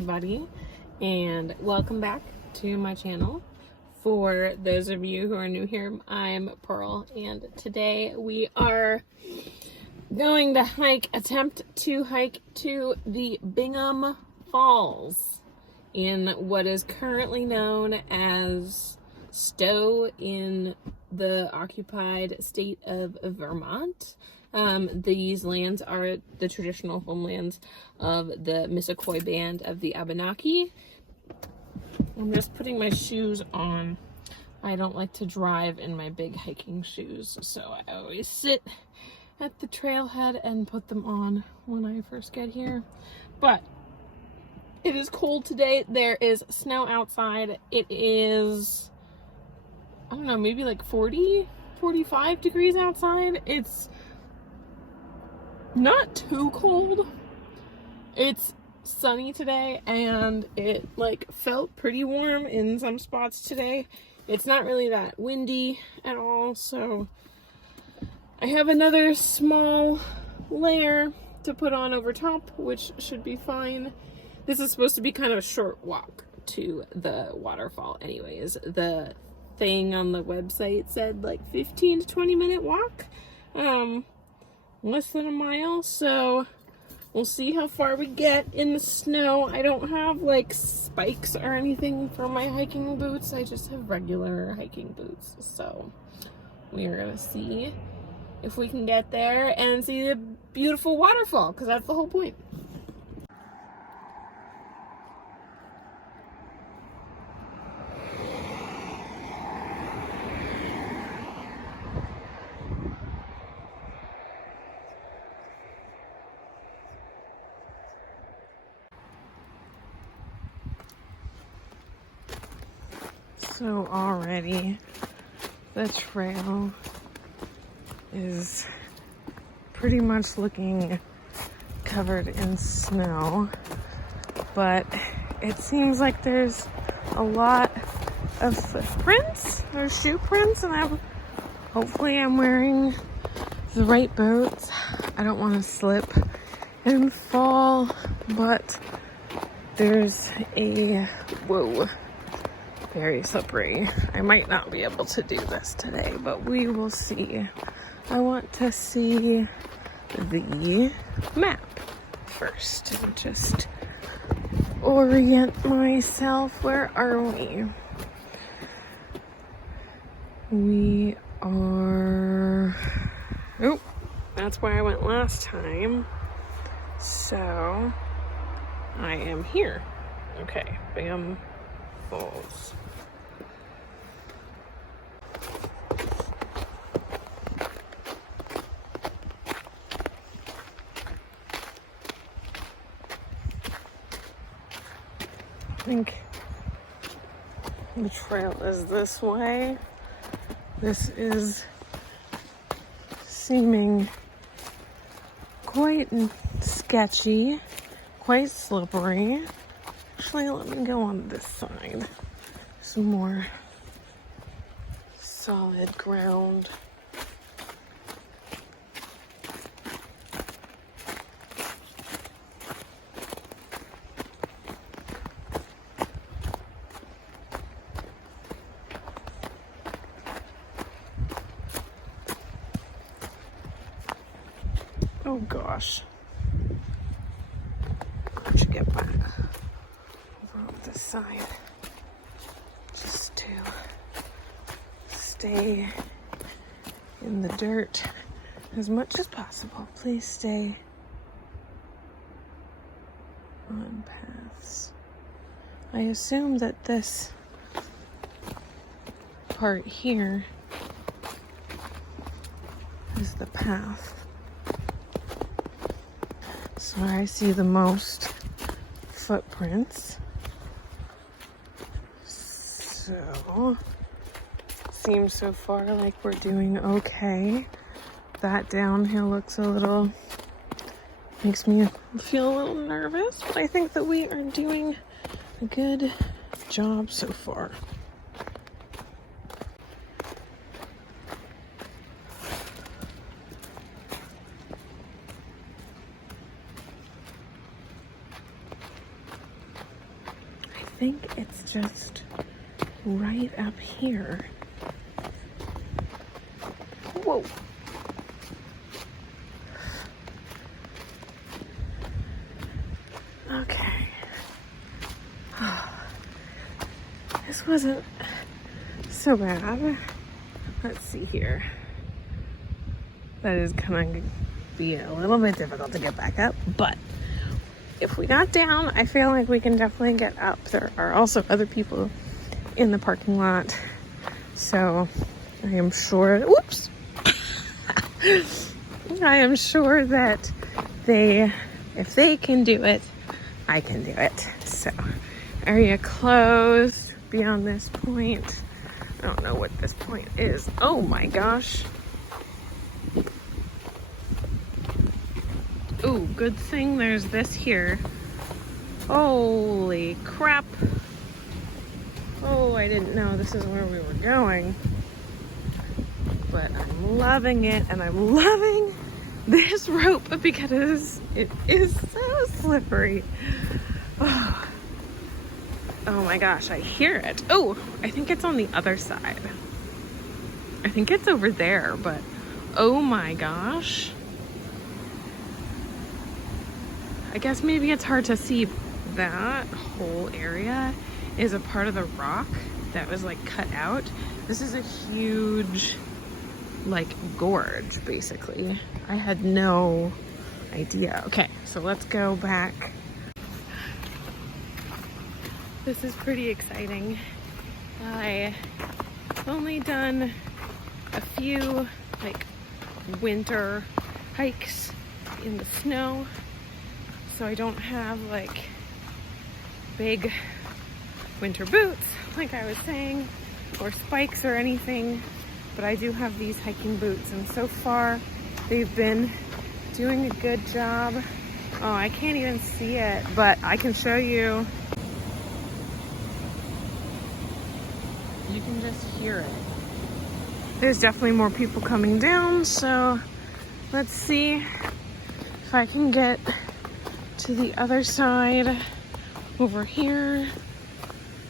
everybody, and welcome back to my channel. For those of you who are new here, I'm Pearl, and today we are going to attempt to hike to the Bingham Falls in what is currently known as Stowe in the occupied state of Vermont. These lands are the traditional homelands of the Missisquoi band of the Abenaki. I'm just putting my shoes on. I don't like to drive in my big hiking shoes, so I always sit at the trailhead and put them on when I first get here. But it is cold today. There is snow outside. It is, I don't know, maybe like 40, 45 degrees outside. It's not too cold. It's sunny today, and it felt pretty warm in some spots today. It's not really that windy at all, so I have another small layer to put on over top, which should be fine. This is supposed to be kind of a short walk to the waterfall anyways. The thing on the website said 15 to 20 minute walk. Less than a mile, so we'll see how far we get in the snow. I don't have spikes or anything for my hiking boots. I just have regular hiking boots, so we're gonna see if we can get there and see the beautiful waterfall, because that's the whole point. So already the trail is pretty much looking covered in snow, but it seems like there's a lot of footprints or shoe prints, and hopefully I'm wearing the right boots. I don't want to slip and fall, but there's very slippery. I might not be able to do this today, but we will see. I want to see the map first and just orient myself. Where are we? We are... Oh, that's where I went last time. So, I am here. Okay, Bingham Falls. I think the trail is this way. This is seeming quite sketchy, quite slippery. Actually, let me go on this side. Some more solid ground. Oh gosh. I should get back over on this side just to stay in the dirt as much as possible. Please stay on paths. I assume that this part here is the path. So I see the most footprints. So, seems so far like we're doing okay. That downhill looks makes me feel a little nervous, but I think that we are doing a good job so far. think it's just right up here. Whoa. Okay. This wasn't so bad. Let's see here. That is going to be a little bit difficult to get back up, but if we got down, I feel like we can definitely get up. There are also other people in the parking lot, so I am sure, whoops, I am sure that if they can do it, I can do it. So, area closed beyond this point. I don't know what this point is. Oh my gosh. Ooh, good thing there's this here. Holy crap. Oh, I didn't know this is where we were going. But I'm loving it, and I'm loving this rope because it is so slippery. Oh. Oh my gosh, I hear it. Oh, I think it's on the other side. I think it's over there, but oh my gosh. I guess maybe it's hard to see. That whole area is a part of the rock that was like cut out. This is a huge like gorge basically. I had no idea. Okay, so let's go back. This is pretty exciting. I've only done a few like winter hikes in the snow, so I don't have like big winter boots like I was saying, or spikes or anything, but I do have these hiking boots, and so far they've been doing a good job. Oh, I can't even see it, but I can show you. You can just hear it. There's definitely more people coming down, so let's see if I can get to the other side over here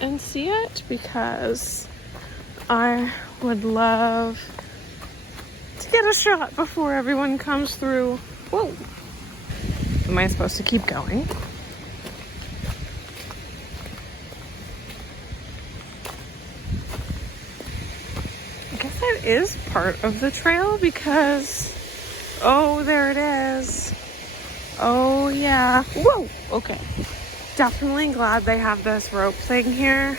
and see it, because I would love to get a shot before everyone comes through. Whoa! Am I supposed to keep going? I guess that is part of the trail because, oh, there it is. Oh yeah. Whoa! Okay. Definitely glad they have this rope thing here.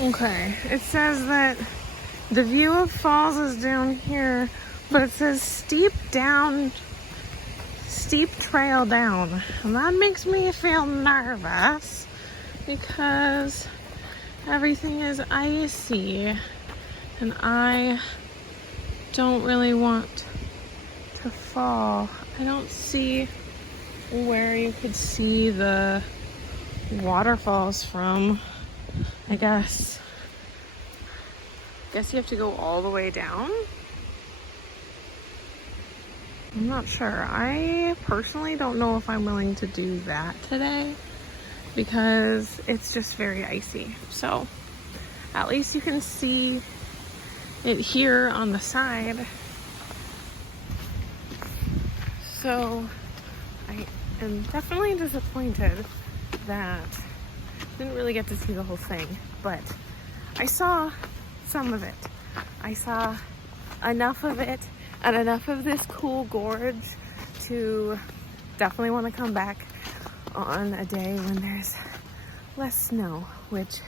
Okay, it says that the view of falls is down here, but it says steep trail down. And that makes me feel nervous because everything is icy. And I don't really want to fall. I don't see where you could see the waterfalls from. I guess you have to go all the way down. I'm not sure. I personally don't know if I'm willing to do that today because it's just very icy. So at least you can see it here on the side. So I am definitely disappointed that I didn't really get to see the whole thing, but I saw some of it. I saw enough of it and enough of this cool gorge to definitely want to come back on a day when there's less snow, which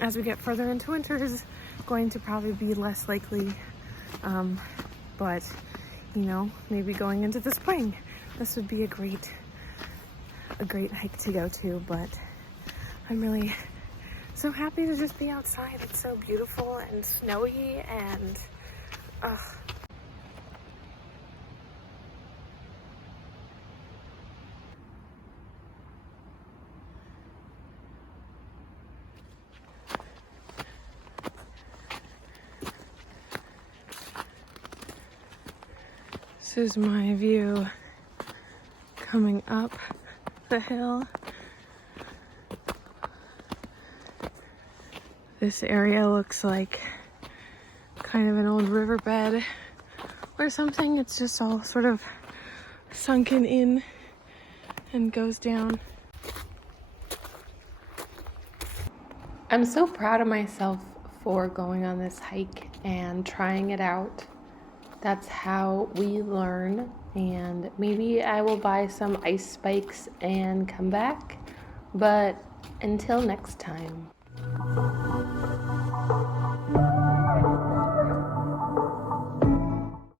as we get further into winter is going to probably be less likely, but you know, maybe going into the spring this would be a great hike to go to. But I'm really so happy to just be outside. It's so beautiful and snowy, and is my view coming up the hill. This area looks like kind of an old riverbed or something. It's just all sort of sunken in and goes down. I'm so proud of myself for going on this hike and trying it out. That's how we learn, and maybe I will buy some ice spikes and come back, but until next time.